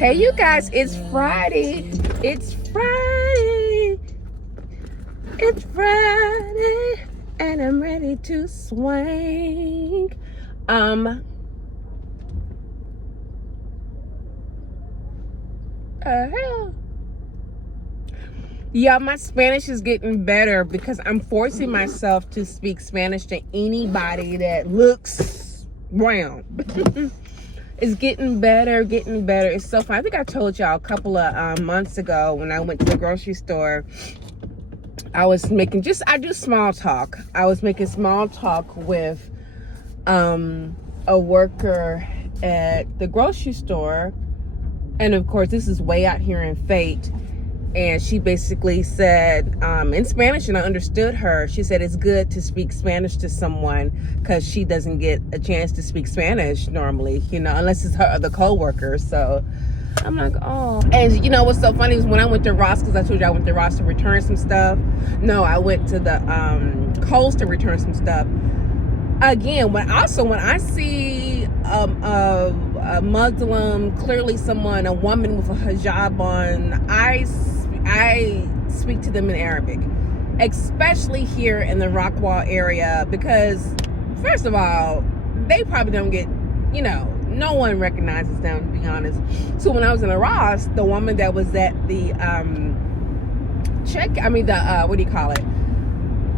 Hey you guys, it's Friday. It's Friday. It's Friday and I'm ready to swing. Yeah, my Spanish is getting better because I'm forcing myself to speak Spanish to anybody that looks brown. It's getting better. It's so fun. I think I told y'all a couple of months ago when I went to the grocery store, I do small talk. I was making small talk with a worker at the grocery store. And of course, this is way out here in Fate. And she basically said in Spanish, and I understood her. She said it's good to speak Spanish to someone because she doesn't get a chance to speak Spanish normally, unless it's her other co-worker. So I'm like, oh. And you know what's so funny is when I went to Ross, because I told you I went to Ross to return some stuff. No, I went to the Kohl's to return some stuff. Again, when I see a Muslim, clearly a woman with a hijab on, I speak to them in Arabic, especially here in the Rockwall area, because first of all, they probably don't get, no one recognizes them, to be honest. So when I was in the Ross, the woman that was at the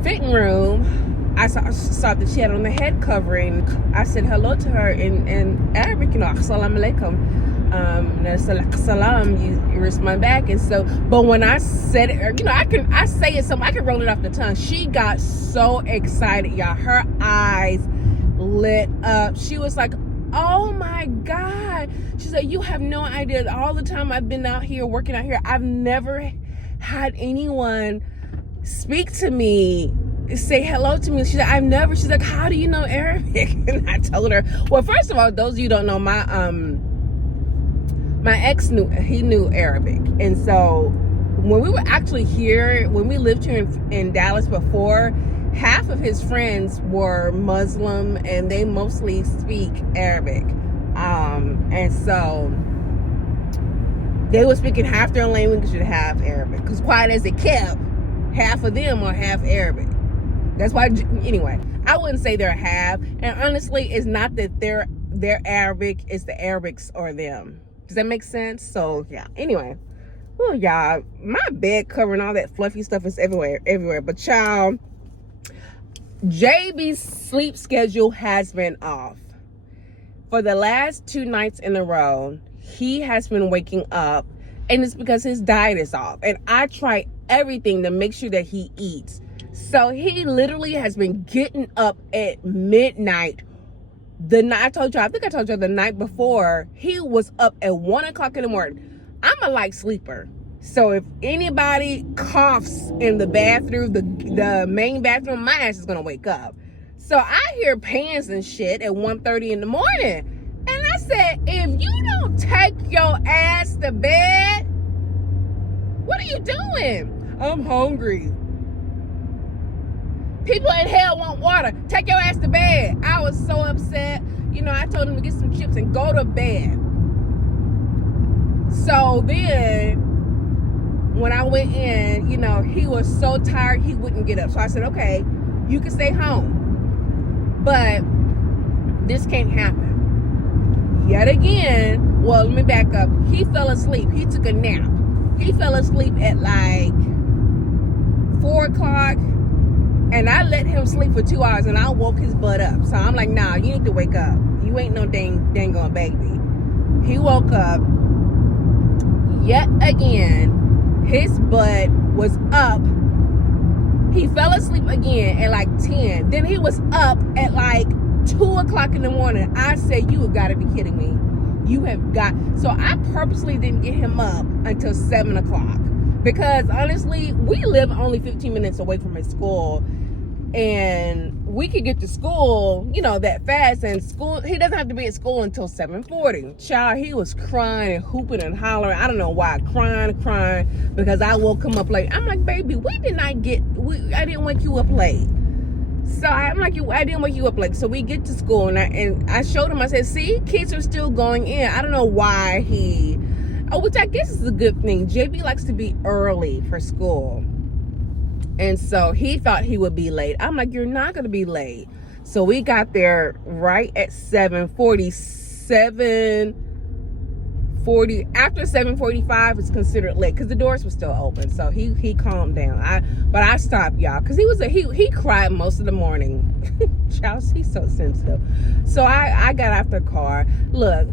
fitting room, I saw that she had on the head covering. I said hello to her in Arabic, assalamu alaikum. Salam, you respond back. And so, but when I said it, I say it I can roll it off the tongue. She got so excited, y'all. Her eyes lit up. She was like, oh my God. She said, you have no idea. All the time I've been out here, working out here, I've never had anyone speak to me, say hello to me. She's like, how do you know Arabic? And I told her, well, first of all, those of you who don't know, my ex knew Arabic. And so when we were actually here, when we lived here in Dallas before, half of his friends were Muslim and they mostly speak Arabic. And so they were speaking half their language and half Arabic. Because quiet as it kept, half of them are half Arabic. That's why, anyway, I wouldn't say they're half. And honestly, it's not that they're Arabic, it's the Arabics or them. Does that make sense? So, yeah. Anyway. Oh, y'all. My bed cover and all that fluffy stuff is everywhere. But, y'all, JB's sleep schedule has been off. For the last 2 nights in a row, he has been waking up. And it's because his diet is off. And I try everything to make sure that he eats. So he literally has been getting up at midnight. I told you the night before, he was up at 1 o'clock in the morning. I'm a light sleeper. So if anybody coughs in the bathroom, the main bathroom, my ass is going to wake up. So I hear pans and shit at 1:30 in the morning. And I said, if you don't take your ass to bed, what are you doing? I'm hungry. People in hell want water. Take your ass to bed. I was so upset. I told him to get some chips and go to bed. So then, when I went in, he was so tired he wouldn't get up. So I said, okay, you can stay home. But this can't happen. Yet again, well, let me back up. He fell asleep. He took a nap. He fell asleep at like 4 o'clock. And I let him sleep for 2 hours and I woke his butt up. So I'm like, nah, you need to wake up. You ain't no dang on baby. He woke up. Yet again, his butt was up. He fell asleep again at like 10. Then he was up at like 2 o'clock in the morning. I said, you have got to be kidding me. So I purposely didn't get him up until 7 o'clock. Because honestly, we live only 15 minutes away from his school. And we could get to school, that fast. And he doesn't have to be at school until 7:40. Child, he was crying and hooping and hollering. I don't know why, crying, because I woke him up late. I'm like, baby, I didn't wake you up late. So I'm like, I didn't wake you up late. So we get to school and I showed him, I said, see, kids are still going in. I don't know why he which I guess is a good thing. JB likes to be early for school. And so he thought he would be late. I'm like, you're not going to be late. So we got there right at 7:40. After 7:45, it's considered late because the doors were still open. So he calmed down. But I stopped, y'all, because he cried most of the morning. Charles, he's so sensitive. So I got out the car. Look,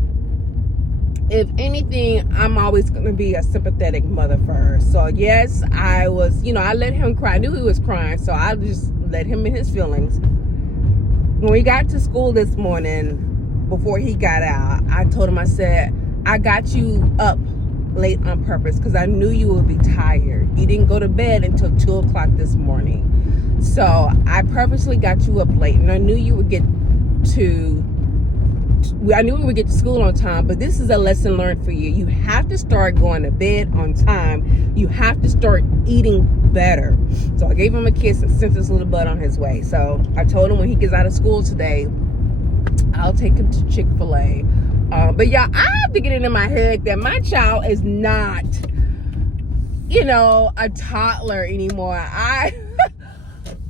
if anything, I'm always going to be a sympathetic mother first. So yes, I was, I let him cry. I knew he was crying, so I just let him in his feelings. When we got to school this morning, before he got out, I told him, I said, I got you up late on purpose because I knew you would be tired. You didn't go to bed until 2 o'clock this morning. So I purposely got you up late, and I knew we would get to school on time, but this is a lesson learned for you. You have to start going to bed on time. You have to start eating better. So I gave him a kiss and sent his little butt on his way. So I told him when he gets out of school today, I'll take him to Chick-fil-A. But y'all, I have to get it in my head that my child is not, a toddler anymore.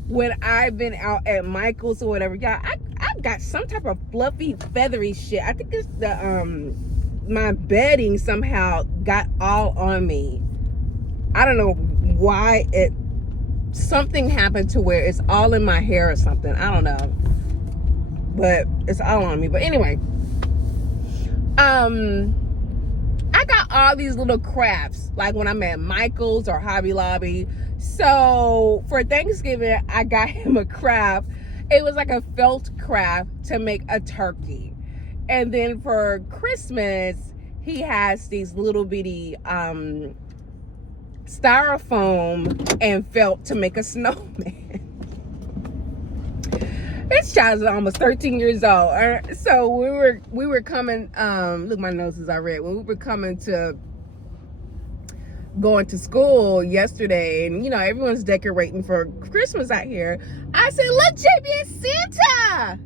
When I've been out at Michael's or whatever, y'all, I got some type of fluffy, feathery shit. I think it's my bedding somehow got all on me. I don't know why something happened to where it's all in my hair or something. I don't know. But it's all on me. But anyway, I got all these little crafts, like when I'm at Michael's or Hobby Lobby. So for Thanksgiving, I got him a craft. It was like a felt craft to make a turkey. And then for Christmas, he has these little bitty styrofoam and felt to make a snowman. This child is almost 13 years old. So we were coming, look, my nose is all red. When we were going to school yesterday, and everyone's decorating for Christmas out here, I said, look, JB, it's Santa.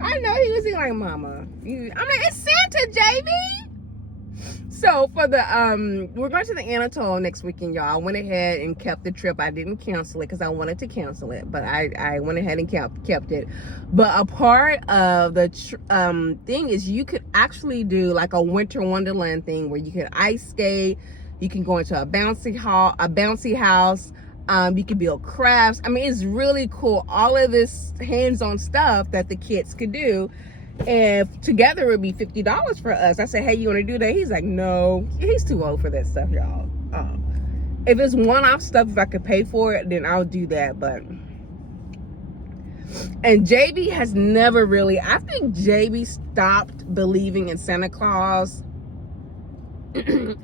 I know he was thinking like, mama. I'm like, it's Santa, JB. So for we're going to the Anatole next weekend, y'all. I went ahead and kept the trip. I didn't cancel it because I wanted to cancel it, but I went ahead and kept it. But a part of the thing is you could actually do like a winter wonderland thing where you could ice skate. You can go into a bouncy house. You can build crafts. I mean, it's really cool. All of this hands-on stuff that the kids could do. And together it would be $50 for us. I said, hey, you want to do that? He's like, no, he's too old for that stuff, y'all. If it's one-off stuff, if I could pay for it, then I'll do that. And JB has never really, I think JB stopped believing in Santa Claus.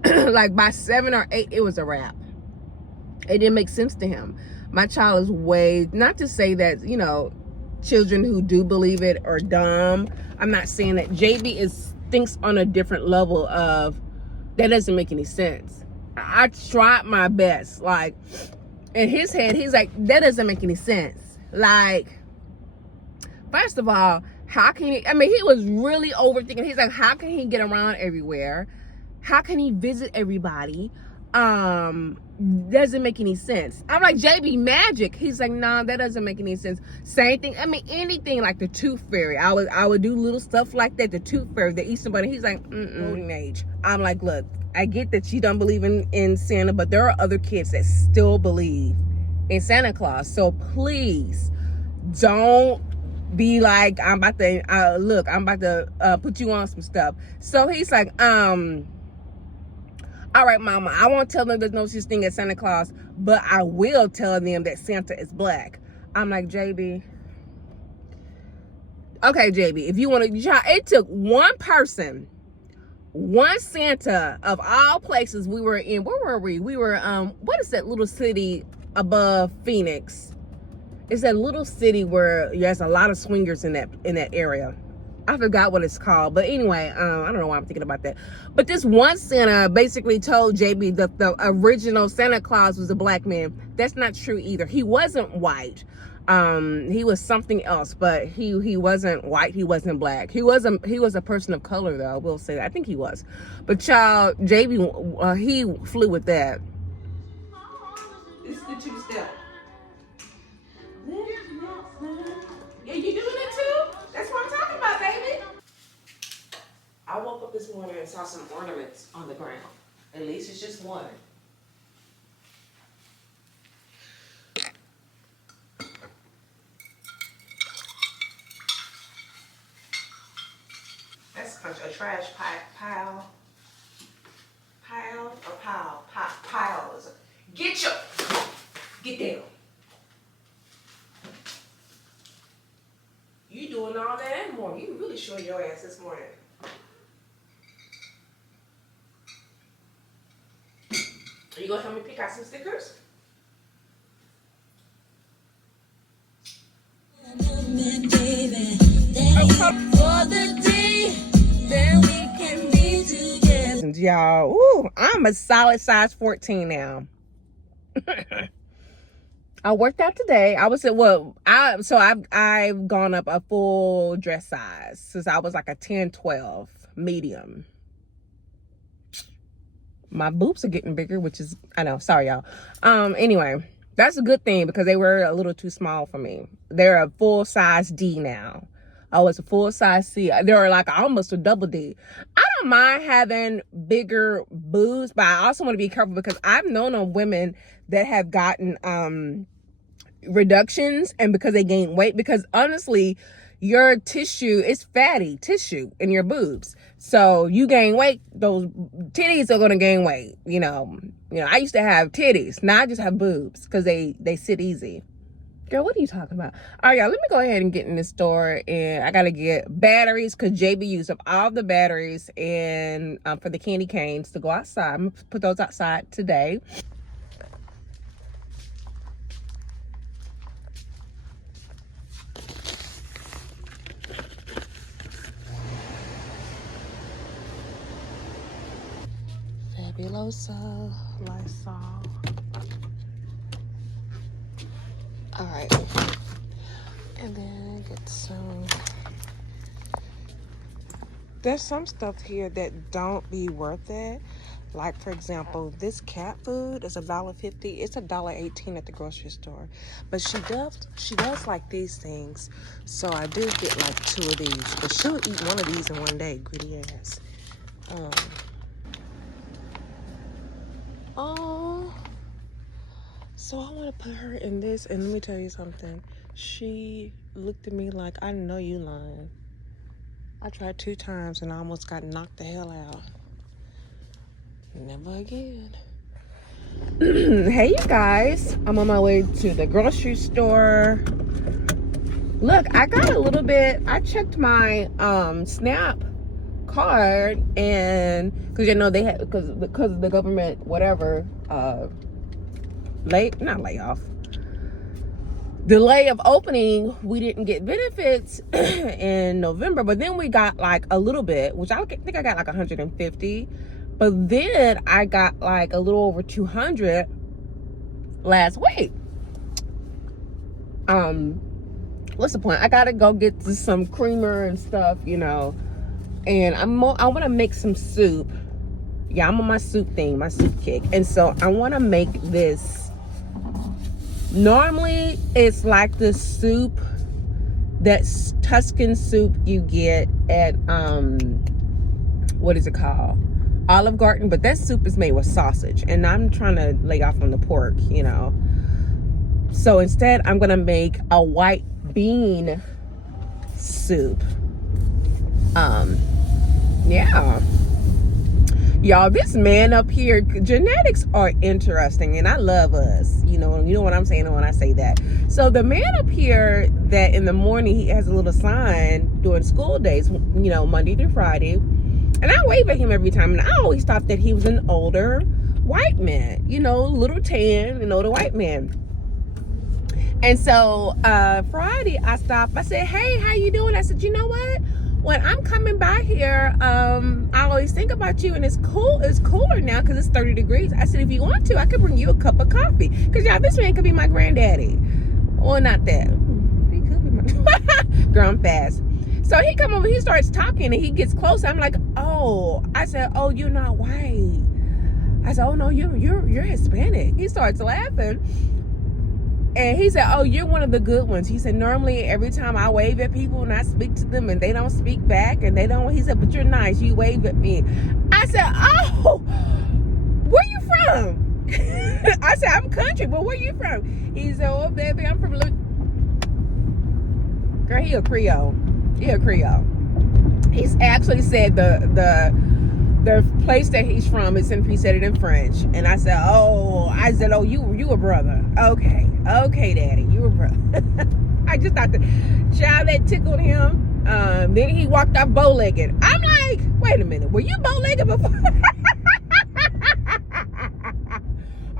Like by 7 or 8, it was a wrap. It didn't make sense to him. My child is not to say that, children who do believe it are dumb. I'm not saying that. JB thinks on a different level of that doesn't make any sense. I tried my best. Like in his head, he's like, that doesn't make any sense. Like, first of all, how can he? I mean, he was really overthinking. He's like, how can he get around everywhere? How can he visit everybody? Doesn't make any sense. I'm like, JB, magic. He's like, nah, that doesn't make any sense. Same thing. I mean, anything like the Tooth Fairy. I would do little stuff like that. The Tooth Fairy, the Easter Bunny. He's like, age. I'm like, look, I get that you don't believe in Santa, but there are other kids that still believe in Santa Claus. So please don't be like, I'm about to put you on some stuff. So he's like, all right, mama, I won't tell them there's no such thing as Santa Claus, but I will tell them that Santa is black. I'm like, JB. Okay, JB, if you want to, it took one person, one Santa of all places we were in. Where were we? We were, what is that little city above Phoenix? It's that little city where there's a lot of swingers in that area. I forgot what it's called, but anyway, I don't know why I'm thinking about that. But this one Santa basically told JB that the original Santa Claus was a black man. That's not true either. He wasn't white. He was something else, but he wasn't white, he wasn't black. He was a person of color, though, I will say that. I think he was. But child, JB, he flew with that. This is the two-step. Yeah, you doing it too? That's what I'm talking about, baby. I woke up this morning and saw some ornaments on the ground. At least it's just one. That's a trash pile. Pile. Get down. You doing all that and more. You really showing your ass this morning. Are you gonna help me pick out some stickers? Y'all, ooh, I'm a solid size 14 now. I worked out today. I've gone up a full dress size since I was like a 10, 12 medium. My boobs are getting bigger, which is, I know, sorry y'all. Anyway, that's a good thing because they were a little too small for me. They're a full size D now. Oh, it's a full size C. They're like almost a double D. I don't mind having bigger boobs, but I also want to be careful because I've known of women that have gotten reductions and because they gain weight, because honestly, your tissue is fatty tissue in your boobs. So you gain weight, those titties are gonna gain weight. You know, I used to have titties. Now I just have boobs because they sit easy. Girl, what are you talking about? All right, y'all, let me go ahead and get in the store, and I gotta get batteries because JB used up all the batteries and for the candy canes to go outside. I'm gonna put those outside today. Fabuloso, Lysol. All right, and then get some. There's some stuff here that don't be worth it. Like, for example, this cat food is $1.50. It's $1.18 at the grocery store. But she does like these things. So I do get like 2 of these. But she'll eat one of these in one day, greedy ass. Oh. So I want to put her in this, and let me tell you something. She looked at me like, I know you lying. I tried 2 times and I almost got knocked the hell out. Never again. Hey, you guys. I'm on my way to the grocery store. Look, I got a little bit. I checked my SNAP card, and because you know they had because of the government whatever delay of opening, we didn't get benefits in November, but then we got like a little bit, which I think I got like 150, but then I got like a little over 200 last week. What's the point? I gotta go get some creamer and stuff, you know, and I want to make some soup. Yeah, I'm on my soup thing, my soup kick, and so I want to make this. Normally, it's like the soup, that's Tuscan soup you get at, what is it called? Olive Garden, but that soup is made with sausage, and I'm trying to lay off on the pork, you know. So instead, I'm going to make a white bean soup. Yeah. Y'all, this man up here, genetics are interesting, and I love us. You know what I'm saying when I say that. So the man up here, that in the morning he has a little sign during school days, you know, Monday through Friday, and I wave at him every time, and I always thought that he was an older white man, you know, little tan, an older white man. And so Friday I stopped. I said, hey, how you doing? I said, you know what? When I'm coming by here, I always think about you, and it's cool. It's cooler now because it's 30 degrees. I said, if you want to, I could bring you a cup of coffee. Because, y'all, this man could be my granddaddy. Well, not that. He could be my girl, I'm fast. So he come over, he starts talking, and he gets close. I'm like, oh. I said, oh, you're not white. I said, oh no, you're Hispanic. He starts laughing. And he said, oh, you're one of the good ones. He said, normally every time I wave at people and I speak to them and they don't speak back and they don't, he said, but you're nice. You wave at me. I said, oh, where you from? I said, I'm country, but where you from? He said, oh, baby, I'm from, girl, he a Creole. He a Creole. He's actually said the place that he's from is in, he said it in French. And I said, oh, you a brother. Okay, daddy, you a brother. I just thought the child that tickled him. Then he walked off bow-legged. I'm like, wait a minute, were you bow-legged before?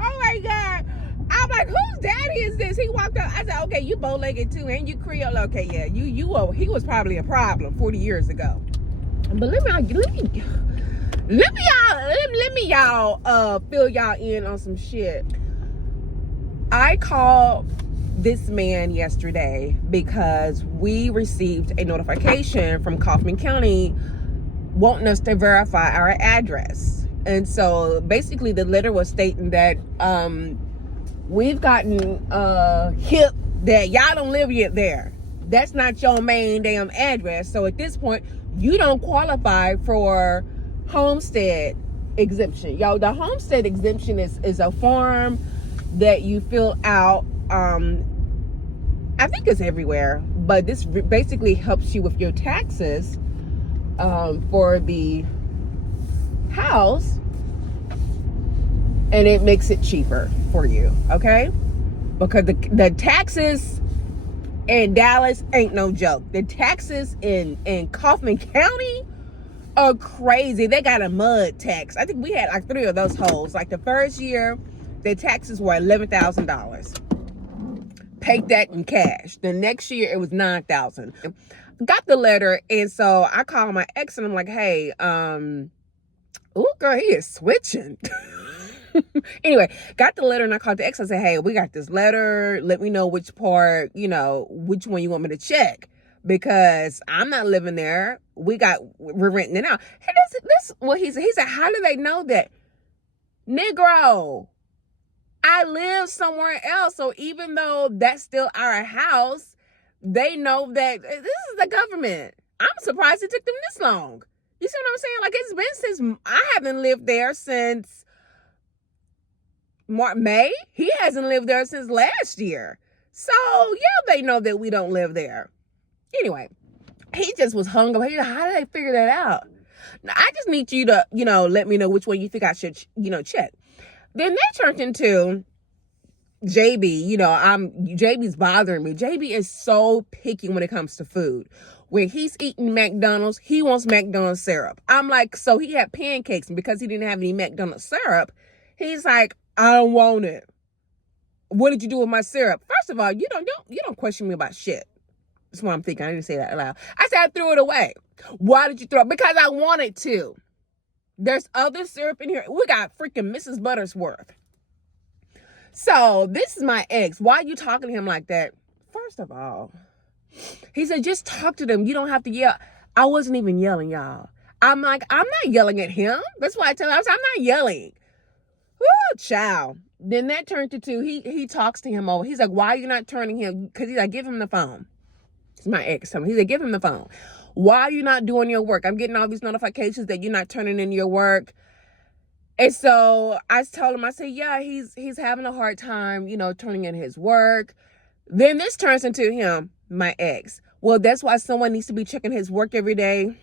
Oh my God. I'm like, whose daddy is this? He walked up. I said, okay, you bow-legged too, and you Creole. Okay, yeah, he was probably a problem 40 years ago. But let me y'all fill y'all in on some shit. I called this man yesterday because we received a notification from Kaufman County wanting us to verify our address. And so basically the letter was stating that we've gotten hip that y'all don't live yet there. That's not your main damn address. So at this point, you don't qualify for homestead exemption. Yo, the homestead exemption is a form that you fill out. I think it's everywhere, but this basically helps you with your taxes for the house, and it makes it cheaper for you, okay? Because the taxes in Dallas ain't no joke. The taxes in Kaufman County are crazy. They got a mud tax. I think we had like 3 of those holes. Like the first year, the taxes were $11,000. Paid that in cash. The next year, it was $9,000. Got the letter, and so I called my ex, and I'm like, hey, ooh, girl, he is switching. Anyway, got the letter, and I called the ex. I said, hey, we got this letter. Let me know which part, which one you want me to check, because I'm not living there. We're renting it out. Hey, this what he said. He said, how do they know that? Negro, I live somewhere else. So even though that's still our house, they know that this is the government. I'm surprised it took them this long. You see what I'm saying? Like, it's been since, I haven't lived there since May. He hasn't lived there since last year. So yeah, they know that we don't live there. Anyway, he just was hung up. He said, how did they figure that out? Now, I just need you to, let me know which one you think I should, check. Then that turned into JB. JB's bothering me. JB is so picky when it comes to food. When he's eating McDonald's, he wants McDonald's syrup. I'm like, so he had pancakes, and because he didn't have any McDonald's syrup, he's like, I don't want it. What did you do with my syrup? First of all, you don't question me about shit. That's what I'm thinking. I didn't say that out loud. I said I threw it away. Why did you throw it? Because I wanted to. There's other syrup in here. We got freaking Mrs. Buttersworth. So this is my ex. Why are you talking to him like that? First of all, he said, just talk to them. You don't have to yell. I wasn't even yelling, y'all. I'm like, I'm not yelling at him. That's why I tell him, I'm not yelling. Woo, child. Then that turned to two. He talks to him over. He's like, why are you not turning him? Because he's like, give him the phone. It's my ex. He's like, give him the phone. Why are you not doing your work? I'm getting all these notifications that you're not turning in your work. And so I told him, I said, yeah, he's having a hard time, turning in his work. Then this turns into him, my ex. Well, that's why someone needs to be checking his work every day,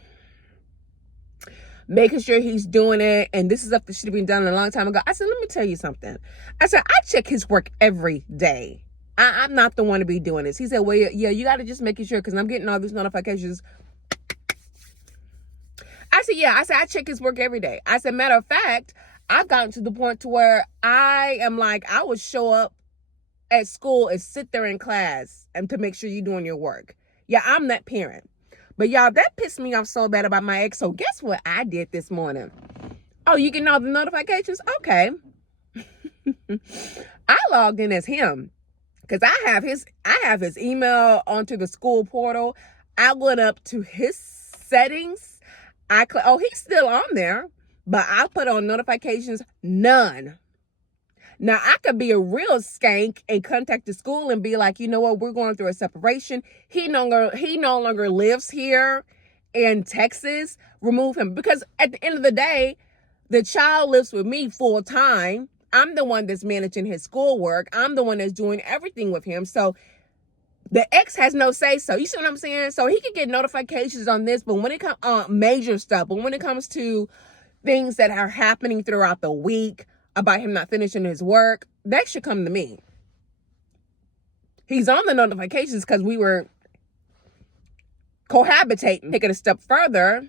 making sure he's doing it. And this is stuff that should have been done a long time ago. I said, let me tell you something. I said, I check his work every day. I'm not the one to be doing this. He said, well, yeah, you got to just make sure, because I'm getting all these notifications. I said, yeah. I said, I check his work every day. I said, matter of fact, I've gotten to the point to where I am like, I would show up at school and sit there in class and to make sure you're doing your work. Yeah, I'm that parent. But y'all, that pissed me off so bad about my ex. So guess what I did this morning? Oh, you getting all the notifications? Okay. I logged in as him. because I have his email onto the school portal. I went up to his settings. Oh, he's still on there, but I put on notifications none. Now, I could be a real skank and contact the school and be like, you know what, we're going through a separation. He no longer lives here in Texas. Remove him. Because at the end of the day, the child lives with me full time. I'm the one that's managing his schoolwork. I'm the one that's doing everything with him. So the ex has no say so. You see what I'm saying? So he could get notifications on this, but when it comes major stuff, but when it comes to things that are happening throughout the week, about him not finishing his work, that should come to me. He's on the notifications because we were cohabitating. Take it a step further,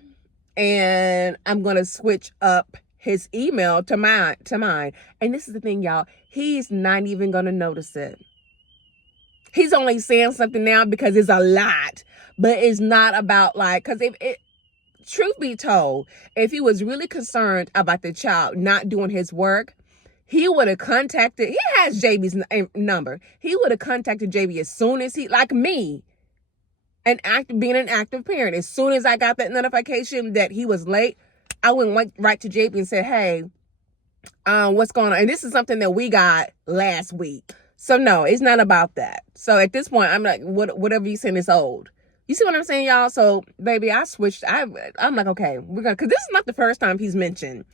and I'm going to switch up his email to mine. And this is the thing, y'all. He's not even going to notice it. He's only saying something now because it's a lot, but it's not about like, because truth be told, if he was really concerned about the child not doing his work, he would have contacted, he has JB's number. He would have contacted JB as soon as like me, being an active parent. As soon as I got that notification that he was late, I went right to JB and said, hey, what's going on? And this is something that we got last week. So no, it's not about that. So at this point, I'm like, whatever you saying is old. You see what I'm saying, y'all? So baby, I switched. I'm like, okay, because this is not the first time he's mentioned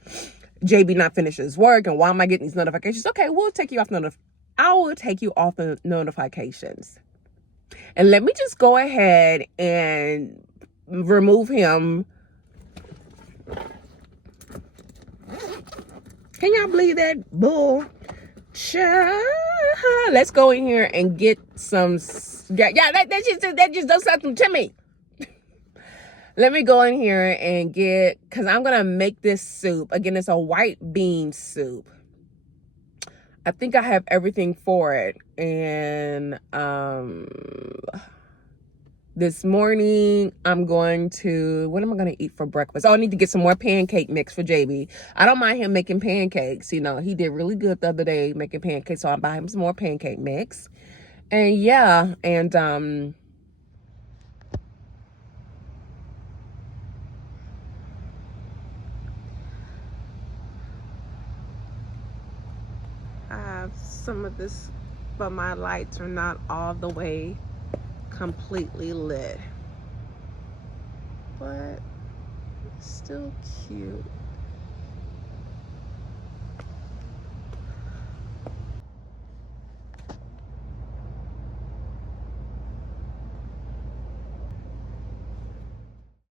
JB not finished his work, and why am I getting these notifications? Okay, we'll take you off I will take you off the notifications. And let me just go ahead and remove him. Can y'all believe that bull? Let's go in here and get some. Yeah, that just does something to me. Let me go in here and because I'm going to make this soup. Again, it's a white bean soup. I think I have everything for it. And this morning, I'm going to, what am I going to eat for breakfast? Oh, I need to get some more pancake mix for JB. I don't mind him making pancakes. You know, he did really good the other day making pancakes. So I'll buy him some more pancake mix. And yeah, and I have some of this, but my lights are not all the way completely lit. But it's still cute.